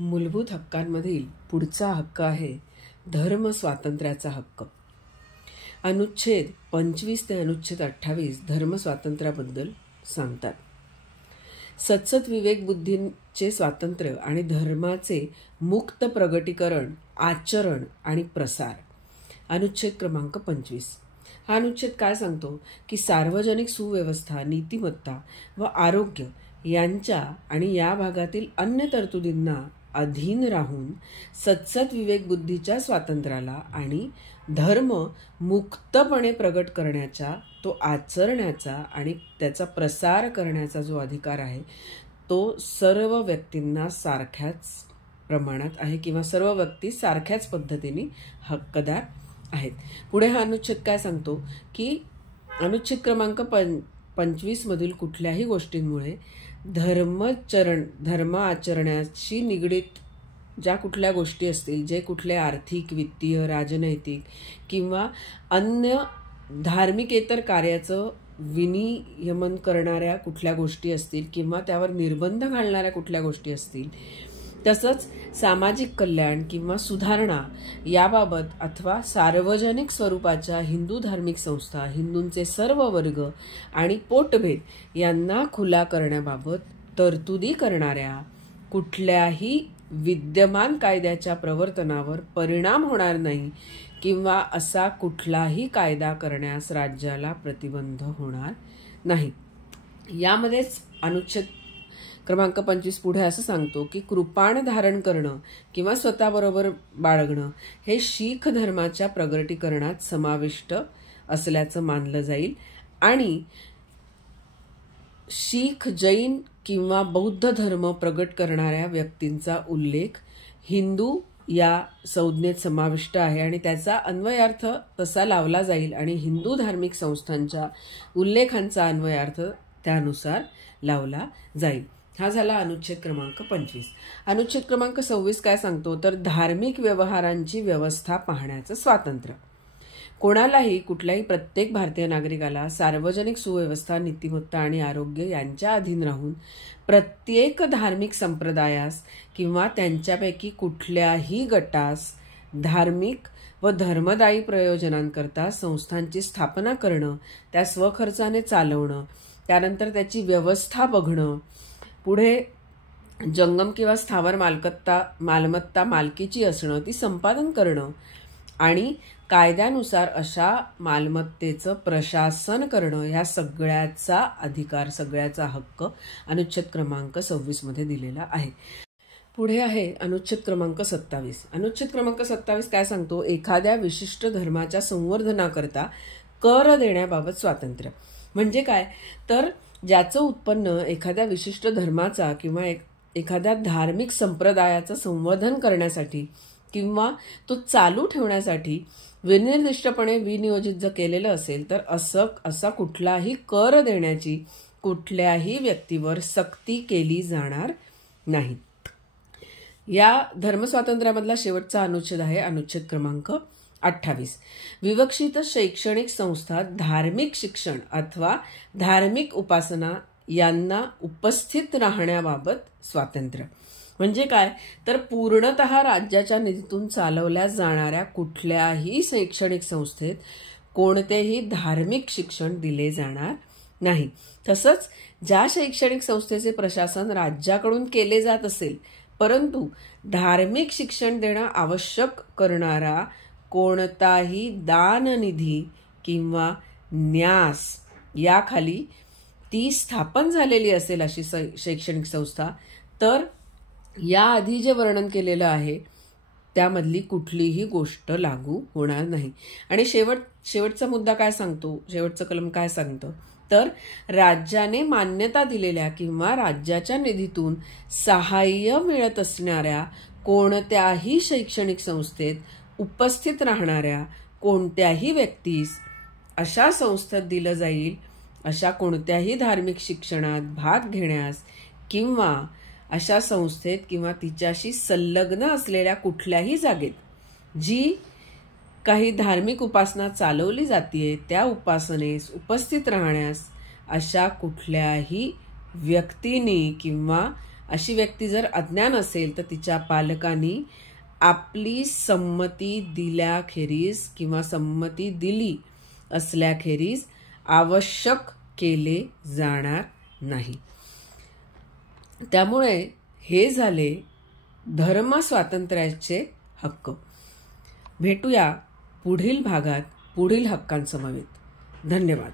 मूलभूत हक्कांमधील पुढचा हक्क आहे धर्म स्वातंत्र्याचा हक्क. अनुच्छेद 25 ते अनुच्छेद 28 धर्म स्वातंत्र्याबद्दल सांगतात. सतसत विवेक बुद्धींचे स्वातंत्र्य आणि धर्माचे मुक्त प्रगटीकरण, आचरण आणि प्रसार. अनुच्छेद क्रमांक 25. हा अनुच्छेद काय सांगतो की सार्वजनिक सुव्यवस्था, नीतिमत्ता व आरोग्य यांच्या आणि या भागातील अन्य तरतुदींना अधीन राहून सतसत विवेक बुद्धीच्या स्वातंत्र्याला आणि धर्म मुक्तपणे प्रगट करण्याचा, तो आचरण्याचा आणि त्याचा प्रसार करण्याचा जो अधिकार आहे तो सर्व व्यक्तींना सारख्याच प्रमाणात आहे किंवा सर्व व्यक्ती सारख्याच पद्धतीने हक्कदार आहेत. पुढे हा अनुच्छेद काय सांगतो की अनुच्छेद क्रमांक 25 मधील कुठल्याही गोष्टींमुळे धर्म आचरण्याशी निगडीत ज्या कुठल्या गोष्टी असतील, जे कुठले आर्थिक, वित्तीय, राजनैतिक किंवा अन्य धार्मिकेतर कार्याचं विनियमन करणाऱ्या कुठल्या गोष्टी असतील किंवा त्यावर निर्बंध घालणाऱ्या कुठल्या गोष्टी असतील, तसंच सामाजिक कल्याण किंवा सुधारणा याबाबत अथवा सार्वजनिक स्वरूपाच्या हिंदू धार्मिक संस्था, हिंदूंचे सर्व वर्ग आणि पोटभेद यांना खुला करण्याबाबत तरतुदी करणाऱ्या कुठल्याही विद्यमान कायद्याच्या प्रवर्तनावर परिणाम होणार नाही किंवा असा कुठलाही कायदा करण्यास राज्याला प्रतिबंध होणार नाही. यामध्येच अनुच्छेद क्रमांक 25 पुढे असं सांगतो की कृपाण धारण करणं किंवा स्वतःबरोबर बाळगणं हे शीख धर्माच्या प्रगटीकरणात समाविष्ट असल्याचं मानलं जाईल आणि शीख, जैन किंवा बौद्ध धर्म प्रगट करणाऱ्या व्यक्तींचा उल्लेख हिंदू या संज्ञेत समाविष्ट आहे आणि त्याचा अन्वयार्थ तसा लावला जाईल आणि हिंदू धार्मिक संस्थांच्या उल्लेखांचा अन्वयार्थ त्यानुसार लावला जाईल. हा झाला अनुच्छेद क्रमांक 25. अनुच्छेद क्रमांक 26 काय सांगतो तर धार्मिक व्यवहारांची व्यवस्था पाहण्याचं स्वातंत्र्य. कोणालाही, कुठल्याही प्रत्येक भारतीय नागरिकाला सार्वजनिक सुव्यवस्था, नीतिमत्ता आणि आरोग्य यांच्या अधीन राहून प्रत्येक धार्मिक संप्रदायास किंवा त्यांच्यापैकी कुठल्याही गटास धार्मिक व धर्मदायी प्रयोजनांकरता संस्थांची स्थापना करणं, त्या स्वखर्चाने चालवणं, त्यानंतर त्याची व्यवस्था बघणं, पुढे जंगम किंवा स्थावर मालमत्ता मालकीची असणं, ती संपादन करणं आणि कायद्यानुसार अशा मालमत्तेचं प्रशासन करणं, ह्या सगळ्याचा अधिकार, सगळ्याचा हक्क अनुच्छेद क्रमांक 26 मध्ये दिलेला आहे. पुढे आहे अनुच्छेद क्रमांक 27. अनुच्छेद क्रमांक 27 काय सांगतो एखाद्या विशिष्ट धर्माच्या संवर्धनाकरता कर देण्याबाबत स्वातंत्र्य. म्हणजे काय तर ज्याचं उत्पन्न एखाद्या विशिष्ट धर्माचा किंवा एखाद्या धार्मिक संप्रदायाचं संवर्धन करण्यासाठी किंवा तो चालू ठेवण्यासाठी विनिर्दिष्टपणे विनियोजित जर केलेलं असेल तर असा कुठलाही कर देण्याची कुठल्याही व्यक्तीवर सक्ती केली जाणार नाही. या धर्मस्वातंत्र्यामधला शेवटचा अनुच्छेद आहे अनुच्छेद क्रमांक 28. विवक्षित शैक्षणिक संस्था धार्मिक शिक्षण अथवा धार्मिक उपासना यांना उपस्थित राहण्याबाबत स्वातंत्र्य. म्हणजे काय तर पूर्णतः राज्याच्या निधीतून चालवल्या जाणाऱ्या कुठल्याही शैक्षणिक संस्थेत कोणतेही धार्मिक शिक्षण दिले जाणार नाही. तसंच ज्या शैक्षणिक संस्थेचे प्रशासन राज्याकडून केले जात असेल परंतु धार्मिक शिक्षण देणं आवश्यक करणारा कोणताही दाननिधी किंवा न्यास याखाली ती स्थापन झालेली असेल अशी शैक्षणिक संस्था तर याआधी जे वर्णन केलेलं आहे त्यामधली कुठलीही गोष्ट लागू होणार नाही. आणि शेवटचा मुद्दा काय सांगतो, शेवटचं कलम काय सांगतं तर राज्याने मान्यता दिलेल्या किंवा राज्याच्या निधीतून सहाय्य मिळत असणाऱ्या कोणत्याही शैक्षणिक संस्थेत उपस्थित राहणाऱ्या कोणत्याही व्यक्तीस अशा संस्थेत दिलं जाईल अशा कोणत्याही धार्मिक शिक्षणात भाग घेण्यास किंवा अशा संस्थेत किंवा तिच्याशी संलग्न असलेल्या कुठल्याही जागेत जी काही धार्मिक उपासना चालवली जाते त्या उपासनेस उपस्थित राहण्यास अशा कुठल्याही व्यक्तीने किंवा अशी व्यक्ती जर अज्ञान असेल तर तिच्या पालकांनी आपली संमती दिल्याखेरीज किंवा संमती दिली असल्याखेरीज आवश्यक केले जाणार नाही. त्यामुळे हे झाले धर्मस्वातंत्र्याचे हक्क. भेटूया पुढील भागात पुढील हक्कांसमवेत. धन्यवाद.